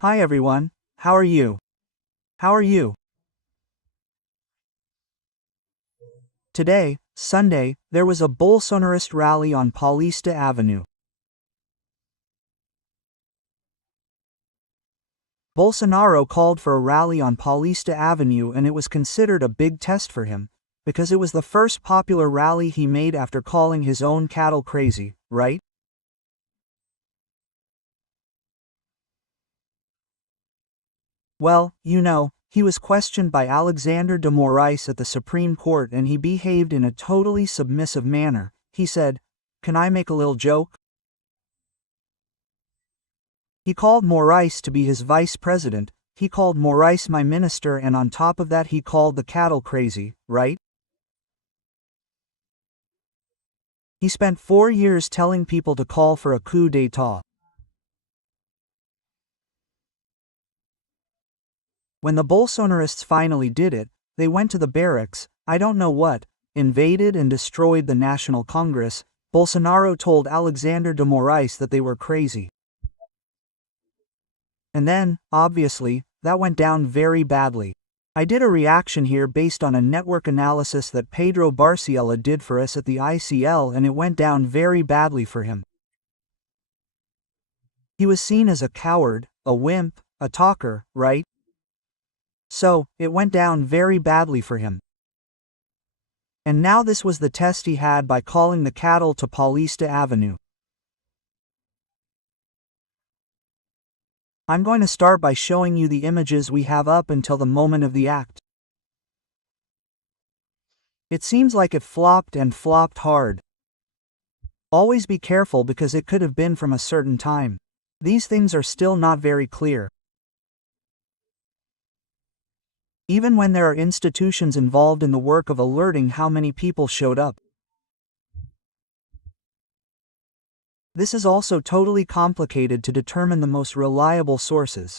Hi everyone, how are you? How are you? Today, Sunday, there was a Bolsonarist rally on Paulista Avenue. Bolsonaro called for a rally on Paulista Avenue and it was considered a big test for him, because it was the first popular rally he made after calling his own cattle crazy, right? Well, he was questioned by Alexander de Moraes at the Supreme Court and he behaved in a totally submissive manner. He said, "Can I make a little joke?" He called Moraes to be his vice president, he called Moraes my minister, and on top of that he called the cattle crazy, right? He spent 4 years telling people to call for a coup d'état. When the Bolsonarists finally did it, they went to the barracks, I don't know what, invaded and destroyed the National Congress. Bolsonaro told Alexander de Moraes that they were crazy. And then, obviously, that went down very badly. I did a reaction here based on a network analysis that Pedro Barciela did for us at the ICL and it went down very badly for him. He was seen as a coward, a wimp, a talker, right? So, it went down very badly for him. And now this was the test he had by calling the cattle to Paulista Avenue. I'm going to start by showing you the images we have up until the moment of the act. It seems like it flopped and flopped hard. Always be careful because it could have been from a certain time. These things are still not very clear. Even when there are institutions involved in the work of alerting how many people showed up. This is also totally complicated to determine the most reliable sources.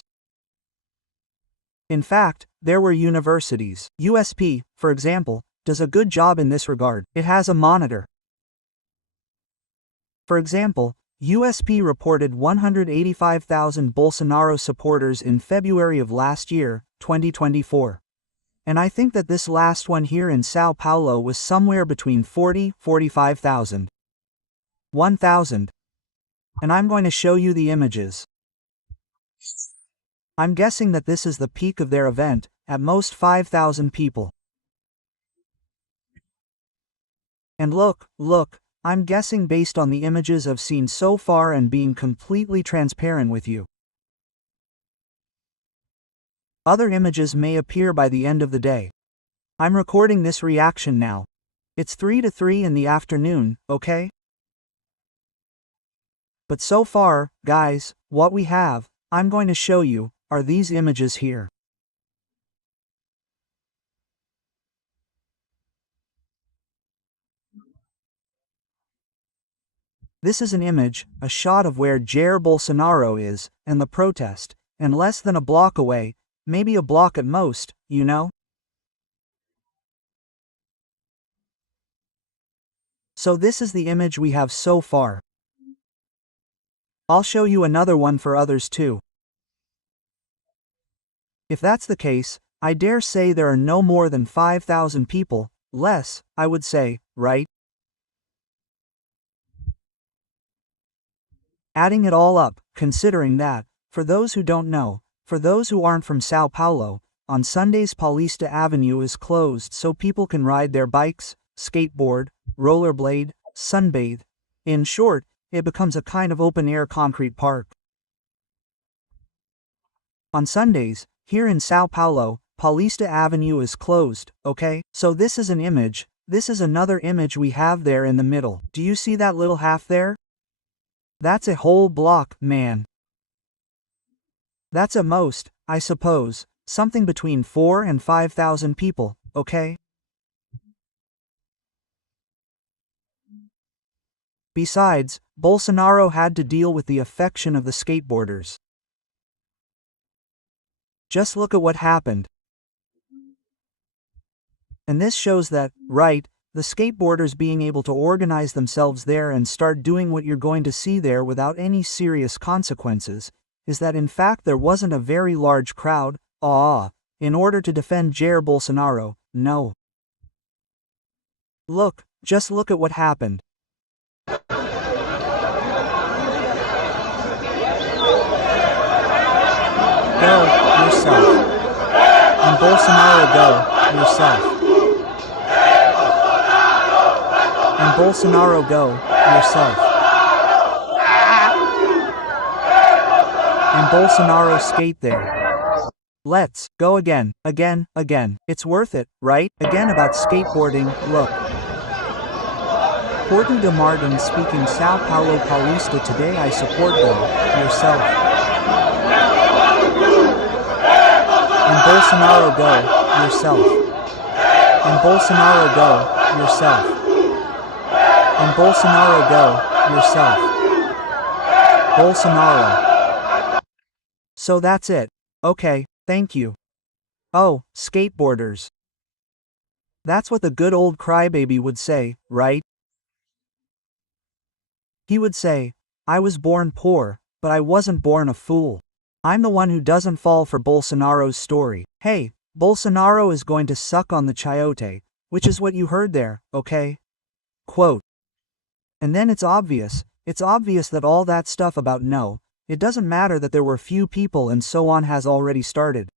In fact, there were universities. USP, for example, does a good job in this regard. It has a monitor. For example, USP reported 185,000 Bolsonaro supporters in February of last year, 2024. And I think that this last one here in Sao Paulo was somewhere between 45,000. 1,000. And I'm going to show you the images. I'm guessing that this is the peak of their event, at most 5,000 people. And look, I'm guessing based on the images I've seen so far and being completely transparent with you. Other images may appear by the end of the day. I'm recording this reaction now. It's 3 to 3 in the afternoon, okay? But so far, guys, what we have, I'm going to show you, are these images here. This is an image, a shot of where Jair Bolsonaro is, and the protest, and less than a block away, maybe a block at most, So this is the image we have so far. I'll show you another one for others too. If that's the case, I dare say there are no more than 5,000 people, less, I would say, right? Adding it all up, considering that, for those who don't know, for those who aren't from Sao Paulo, on Sundays Paulista Avenue is closed so people can ride their bikes, skateboard, rollerblade, sunbathe. In short, it becomes a kind of open-air concrete park. On Sundays, here in Sao Paulo, Paulista Avenue is closed, okay? So this is an image, this is another image we have there in the middle. Do you see that little half there? That's a whole block, man. That's at most, I suppose, something between 4,000 and 5,000 people, okay? Besides, Bolsonaro had to deal with the affection of the skateboarders. Just look at what happened. And this shows that, right, the skateboarders being able to organize themselves there and start doing what you're going to see there without any serious consequences, is that in fact there wasn't a very large crowd, in order to defend Jair Bolsonaro, no. Look, just look at what happened. Go, yourself. And Bolsonaro, go, yourself. And Bolsonaro, go, yourself. And Bolsonaro, skate there. Let's go again. It's worth it, right? Again about skateboarding, look. Porto de Martin speaking Sao Paulo Paulista today. I support go, yourself. And Bolsonaro, go, yourself. And Bolsonaro, go, yourself. And Bolsonaro, go, yourself. Bolsonaro. So that's it. Okay, thank you. Oh, skateboarders. That's what the good old crybaby would say, right? He would say, I was born poor, but I wasn't born a fool. I'm the one who doesn't fall for Bolsonaro's story. Hey, Bolsonaro is going to suck on the chayote, which is what you heard there, okay? Quote. And then it's obvious that all that stuff about no, it doesn't matter that there were few people and so on has already started.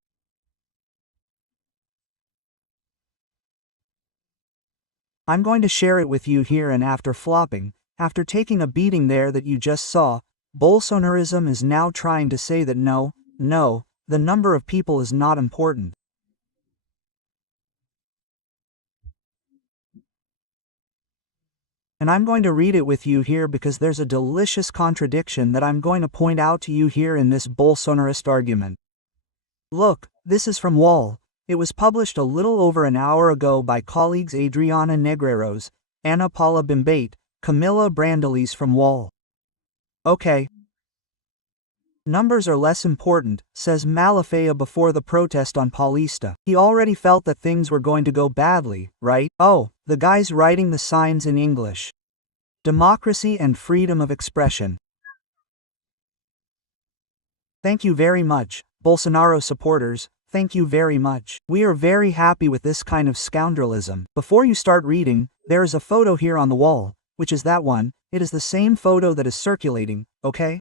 I'm going to share it with you here, and after flopping, after taking a beating there that you just saw, Bolsonarism is now trying to say that no, the number of people is not important. And I'm going to read it with you here because there's a delicious contradiction that I'm going to point out to you here in this Bolsonarist argument. Look, this is from Wall. It was published a little over an hour ago by colleagues Adriana Negreiros, Ana Paula Bimbate, Camilla Brandelis from Wall. Okay. Numbers are less important, says Malafea before the protest on Paulista. He already felt that things were going to go badly, right? Oh, the guy's writing the signs in English. Democracy and freedom of expression. Thank you very much, Bolsonaro supporters, thank you very much. We are very happy with this kind of scoundrelism. Before you start reading, there is a photo here on the wall, which is that one. It is the same photo that is circulating, okay?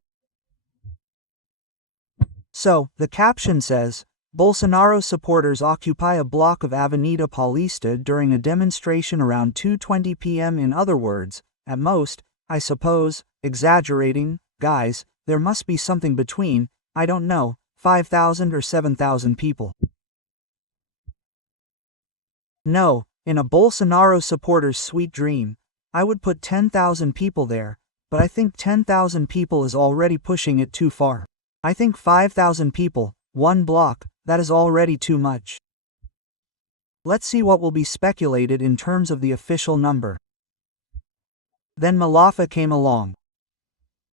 So, the caption says, Bolsonaro supporters occupy a block of Avenida Paulista during a demonstration around 2:20 p.m. In other words, at most, I suppose, exaggerating, guys, there must be something between, I don't know, 5,000 or 7,000 people. No, in a Bolsonaro supporter's sweet dream, I would put 10,000 people there, but I think 10,000 people is already pushing it too far. I think 5,000 people, one block, that is already too much. Let's see what will be speculated in terms of the official number. Then Malafa came along.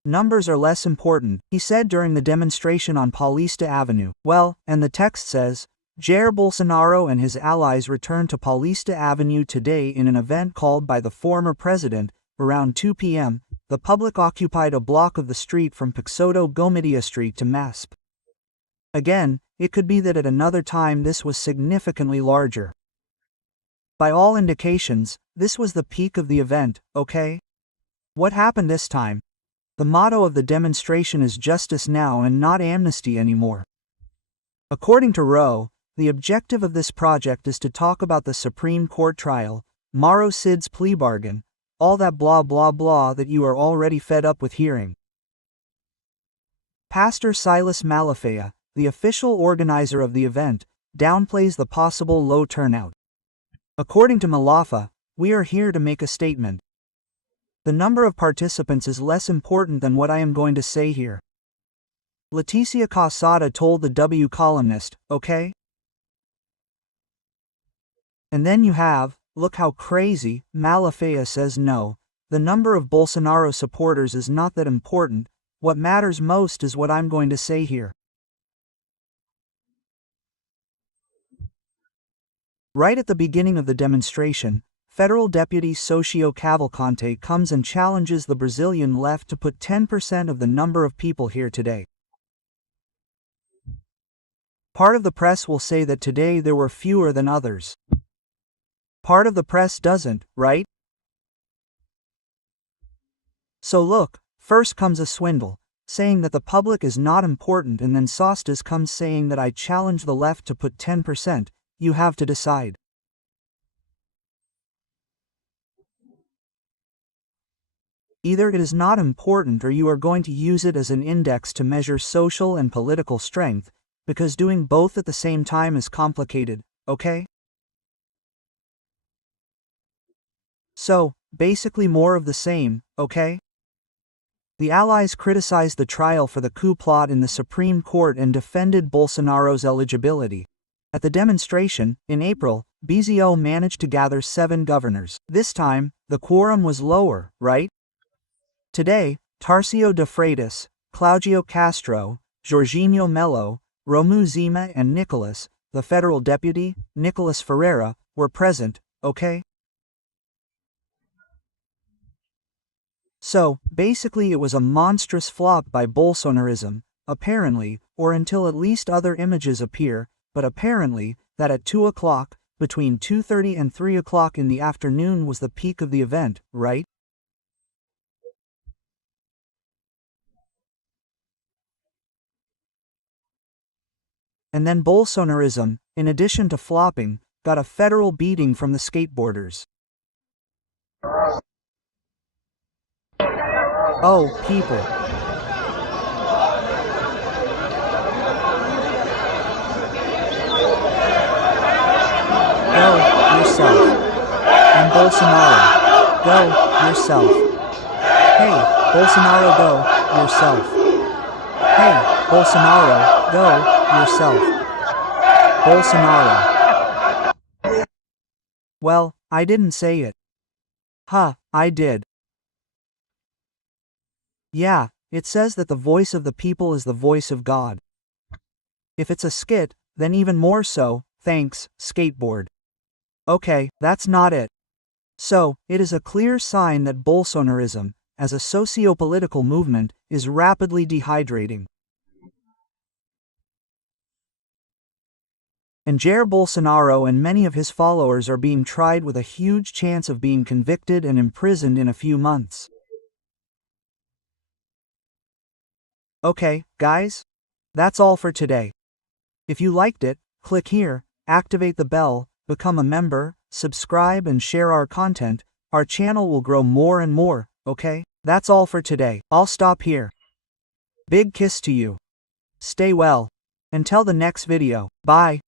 Numbers are less important, he said during the demonstration on Paulista Avenue. Well, and the text says, Jair Bolsonaro and his allies returned to Paulista Avenue today in an event called by the former president, around 2 p.m., the public occupied a block of the street from Peixoto Gomidia Street to MASP. Again, it could be that at another time this was significantly larger. By all indications, this was the peak of the event, okay? What happened this time? The motto of the demonstration is justice now and not amnesty anymore. According to Rowe, the objective of this project is to talk about the Supreme Court trial, Mauro Cid's plea bargain, all that blah blah blah that you are already fed up with hearing. Pastor Silas Malafea, the official organizer of the event, downplays the possible low turnout. According to Malafa, we are here to make a statement. The number of participants is less important than what I am going to say here. Leticia Casada told the W columnist, okay? And then you have, look how crazy, Malafea says no, the number of Bolsonaro supporters is not that important, what matters most is what I'm going to say here. Right at the beginning of the demonstration, Federal Deputy Socio Cavalcante comes and challenges the Brazilian left to put 10% of the number of people here today. Part of the press will say that today there were fewer than others. Part of the press doesn't, right? So look, first comes a swindle, saying that the public is not important, and then Sostas comes saying that I challenge the left to put 10%, you have to decide. Either it is not important or you are going to use it as an index to measure social and political strength, because doing both at the same time is complicated, okay? So, basically more of the same, okay? The allies criticized the trial for the coup plot in the Supreme Court and defended Bolsonaro's eligibility. At the demonstration, in April, BZO managed to gather 7 governors. This time, the quorum was lower, right? Today, Tarcísio de Freitas, Claudio Castro, Jorginho Melo, Romu Zima and Nicolas, the federal deputy, Nicolas Ferreira, were present, okay? So, basically it was a monstrous flop by Bolsonarism, apparently, or until at least other images appear, but apparently, that at 2 o'clock, between 2:30 and 3 o'clock in the afternoon was the peak of the event, right? And then Bolsonarism, in addition to flopping, got a federal beating from the skateboarders. Oh, people. Go yourself. And Bolsonaro, go yourself. Hey, Bolsonaro, go yourself. Hey, Bolsonaro, go yourself. Bolsonaro. Well, I didn't say it. Huh, I did. Yeah, it says that the voice of the people is the voice of God. If it's a skit, then even more so, thanks, skateboard. Okay, that's not it. So, it is a clear sign that Bolsonarism, as a socio-political movement, is rapidly dehydrating. And Jair Bolsonaro and many of his followers are being tried with a huge chance of being convicted and imprisoned in a few months. Okay, guys? That's all for today. If you liked it, click here, activate the bell, become a member, subscribe and share our content. Our channel will grow more and more, okay? That's all for today. I'll stop here. Big kiss to you. Stay well. Until the next video. Bye.